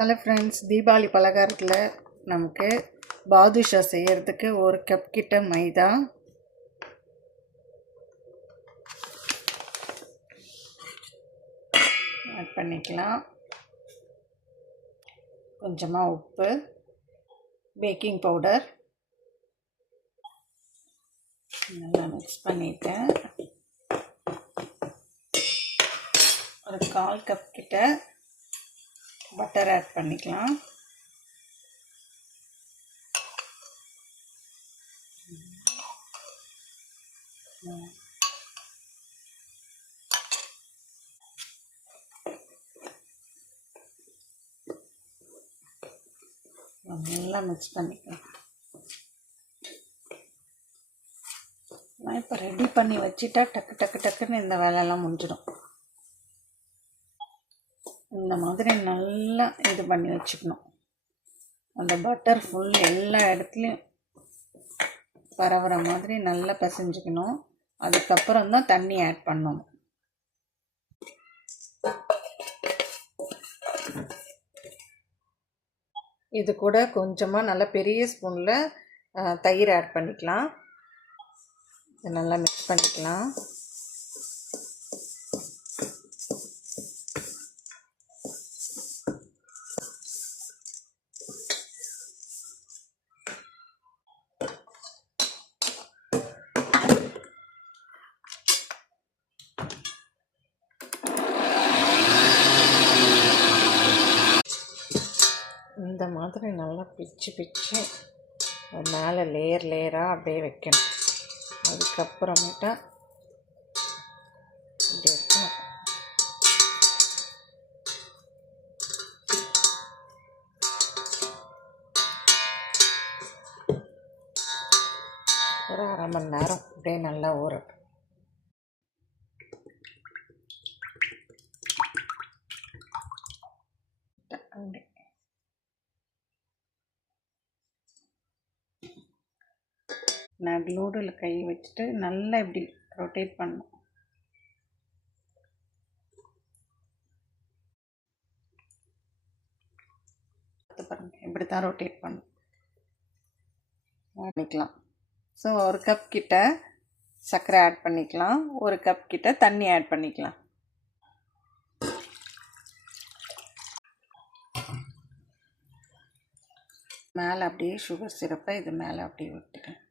Hello friends, Deepavali பலகாரத்தில் நமக்கு பாதுஷா செய்கிறதுக்கு 1 cup கிட்ட மைதா, ஆட் பண்ணிக்கலாம். கொஞ்சமாக உப்பு, பேக்கிங் பவுடர் நல்லா மிக்ஸ் பண்ணிவிட்டேன். ஒரு 1/4 கப் கிட்ட பட்டர் ஆட் பண்ணிக்கலாம். நல்லா மிக்ஸ் பண்ணிக்கலாம். நான் இப்போ ரெடி பண்ணி வச்சுட்டா டக்குன்னு இந்த வேலையெல்லாம் முடிஞ்சிடும். இந்த மாதிரி நல்லா இது பண்ணி வச்சுக்கணும். அந்த பட்டர் ஃபுல் எல்லா இடத்துலையும் பரவுற மாதிரி நல்லா பிசைஞ்சுக்கணும். அதுக்கப்புறம் தான் தண்ணி ஆட் பண்ணணும். இது கூட கொஞ்சமாக நல்லா பெரிய ஸ்பூனில் தயிர் ஆட் பண்ணிக்கலாம். இதை நல்லா மிக்ஸ் பண்ணிக்கலாம். இந்த மாதிரி நல்லா பிச்சு மேலே லேயராக அப்படியே வைக்கணும். அதுக்கப்புறமேட்டா இப்படி இருக்கணும். ஒரு 1/2 மணி நேரம் அப்படியே நல்லா ஊறட்டும். நடுலோடில் கை வச்சுட்டு நல்லா இப்படி ரொட்டேட் பண்ணணும். பாருங்கள், இப்படி தான் ரொட்டேட் பண்ணிக்கலாம். ஸோ 1 கப் கிட்ட சர்க்கரை ஆட் பண்ணிக்கலாம். 1 கப் கிட்ட தண்ணி ஆட் பண்ணிக்கலாம். மேலே அப்படியே சுகர் சிரப்பை இது மேலே அப்படியே விட்டுக்கலாம்.